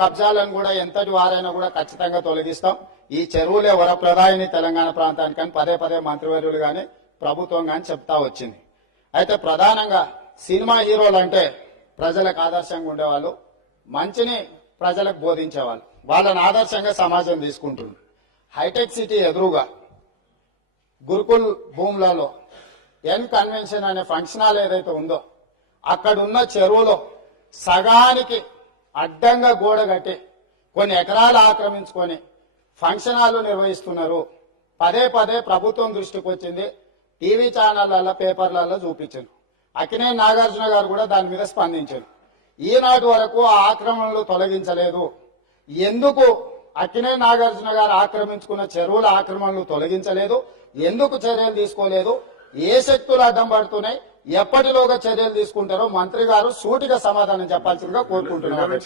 కబ్జాలను కూడా ఎంతటి వారైనా కూడా ఖచ్చితంగా తొలగిస్తాం. ఈ చెరువులే వరప్రదాయిని తెలంగాణ ప్రాంతానికని పదే పదే మంత్రివర్యులు గాని ప్రభుత్వం గాని చెప్తా వచ్చింది. అయితే ప్రధానంగా సినిమా హీరోలు అంటే ప్రజలకు ఆదర్శంగా ఉండేవాళ్ళు, మంచిని ప్రజలకు బోధించేవాళ్ళు, వాళ్ళని ఆదర్శంగా సమాజం తీసుకుంటుంది. హైటెక్ సిటీ ఎదురుగా గురుకుల్ భూములలో ఎన్ కన్వెన్షన్ అనే ఫంక్షన్ హాల్ ఏదైతే ఉందో అక్కడున్న చెరువులో సగానికి అడ్డంగా గోడ కట్టి కొన్ని ఎకరాలు ఆక్రమించుకొని ఫంక్షన్ హాల్ నిర్వహిస్తున్నారు. పదే పదే ప్రభుత్వం దృష్టికి వచ్చింది, టీవీ ఛానళ్లలో పేపర్లలో చూపించారు. అక్కినేని నాగార్జున గారు కూడా దాని మీద స్పందించారు. ఈనాటి వరకు ఆ ఆక్రమణలు తొలగించలేదు. ఎందుకు అక్కినేని నాగార్జున గారు ఆక్రమించుకున్న చెరువుల ఆక్రమణలు తొలగించలేదు, ఎందుకు చర్యలు తీసుకోలేదు, ఏ శక్తులు అడ్డం పడుతున్నాయి, ఎప్పటిలోగా చర్యలు తీసుకుంటారో మంత్రి గారు సూటిగా సమాధానం చెప్పాల్సిందిగా కోరుకుంటున్నారు.